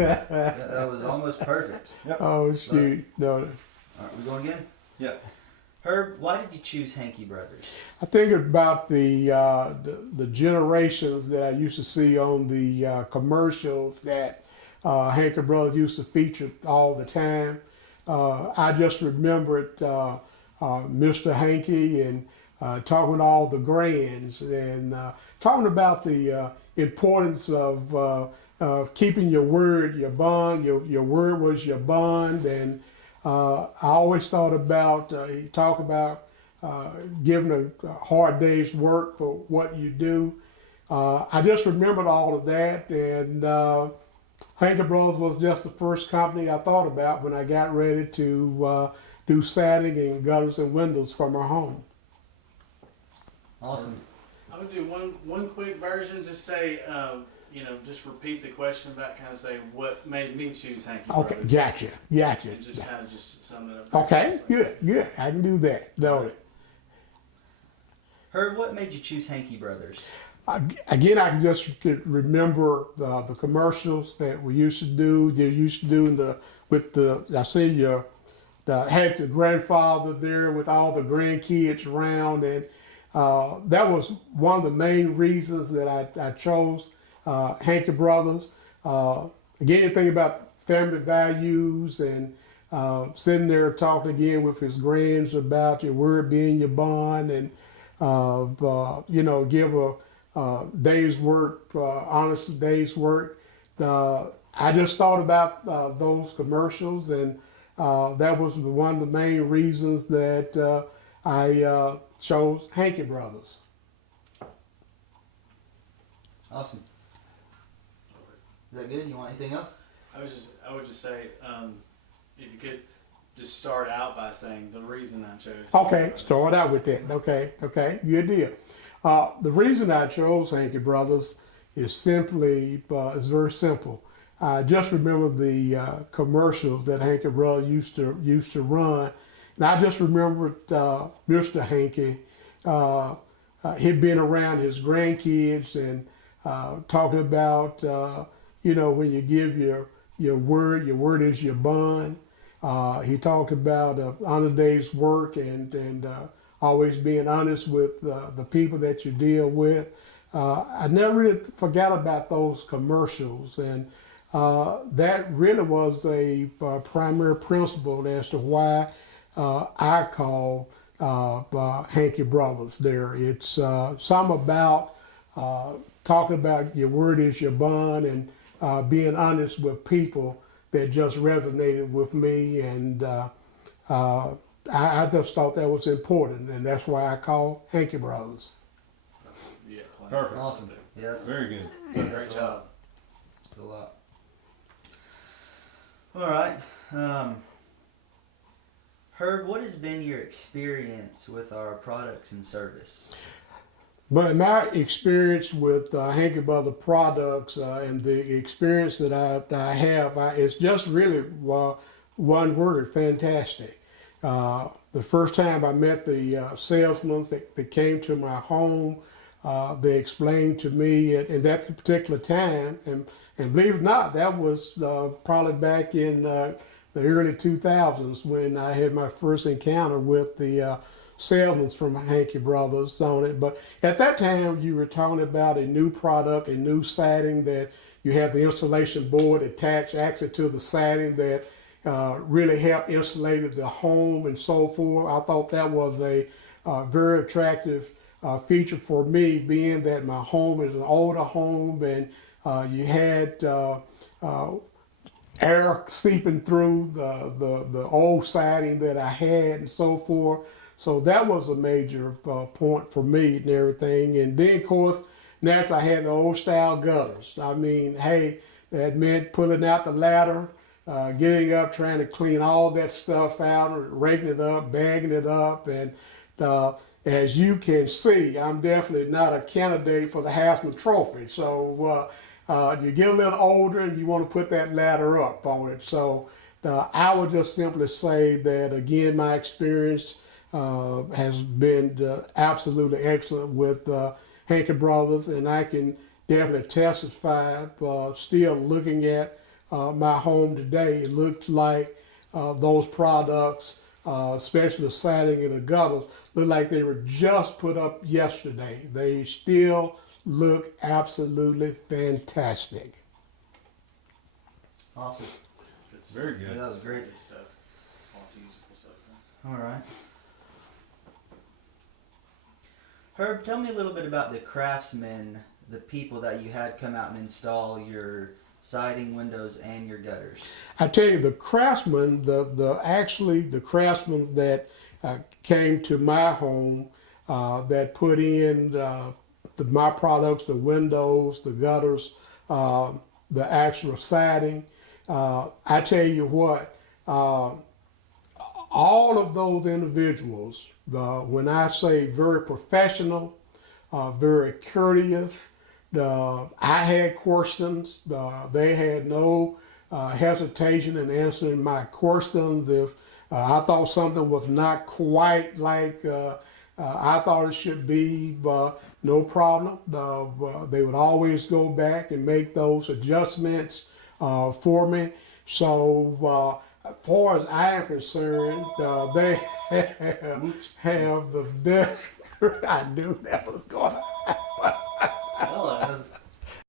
Yeah, that was almost perfect. Yep. Oh, shoot. No. All right, we going again? Yeah. Herb, why did you choose Hankey Brothers? I think about the generations that I used to see on the commercials that Hankey Brothers used to feature all the time. I just remembered Mr. Hankey and talking to all the grands and talking about the importance of keeping your word, your bond. Your word was your bond, and I always thought about he talked about giving a hard day's work for what you do. I just remembered all of that, and Hankey Brothers was just the first company I thought about when I got ready to do siding and gutters and windows for my home. Awesome. I'm gonna do one quick version. Just say, just repeat the question about kind of say what made me choose Hankey Okay, Brothers. gotcha. And just kind of just sum it up. Okay, good. I can do that. Don't it? Herb, what made you choose Hankey Brothers? Again, I can just remember the commercials that we used to do. They used to do I see had your grandfather there with all the grandkids around, and that was one of the main reasons that I chose Hankey Brothers. Again, think about family values and sitting there talking again with his grands about your word being your bond, and give a day's work, honest day's work. I just thought about those commercials, and that was one of the main reasons that I chose Hankey Brothers. Awesome. Is that good? You want anything else? I would just say, if you could just start out by saying the reason I chose. Okay, start out with that. Okay, good deal. The reason I chose Hankey Brothers is simply, it's very simple. I just remember the commercials that Hankey Brothers used to run, and I just remembered Mr. Hankey. He'd been around his grandkids and talking about, when you give your word is your bond. He talked about honest day's work and always being honest with the people that you deal with. I never really forgot about those commercials, and that really was a primary principle as to why I call Hankey Brothers there. It's some about talking about your word is your bond and being honest with people that just resonated with me, and I just thought that was important, and that's why I call Hankey Brothers. Yeah, Perfect. Awesome. Yeah, that's Very good. Great job. That's a lot. All right. Herb, what has been your experience with our products and service? But my experience with Hankey Brothers products and the experience that I have, it's just really one word: fantastic. The first time I met the salesmen that came to my home, they explained to me at that particular time, and believe it or not, that was probably back in the early 2000s when I had my first encounter with the salesmen from Hankey Brothers on it. But at that time, you were talking about a new product, a new siding that you have the installation board attached actually to the siding that really helped insulate the home and so forth. I thought that was a very attractive feature for me, being that my home is an older home and you had air seeping through the old siding that I had and so forth. So that was a major point for me and everything. And then, of course, naturally I had the old style gutters. I mean, hey, that meant pulling out the ladder, getting up, trying to clean all that stuff out, raking it up, bagging it up. And as you can see, I'm definitely not a candidate for the Heisman Trophy. So you get a little older and you want to put that ladder up on it. So I would just simply say that, again, my experience has been absolutely excellent with Hankey Brothers, and I can definitely testify, still looking at my home today, it looks like those products, especially the siding and the gutters, look like they were just put up yesterday. They still look absolutely fantastic. Awesome. Very good. That was great. Good stuff. Lots of usable stuff. All right. Herb, tell me a little bit about the Craftsman, the people that you had come out and install your siding, windows, and your gutters. I tell you, the Craftsman, the Craftsman that came to my home, that put in my products, the windows, the gutters, the actual siding. I tell you what, all of those individuals, when I say very professional, very courteous, I had questions. They had no hesitation in answering my questions. If I thought something was not quite like I thought it should be, no problem. They would always go back and make those adjustments for me. So as far as I am concerned, they have the best. I knew that was going to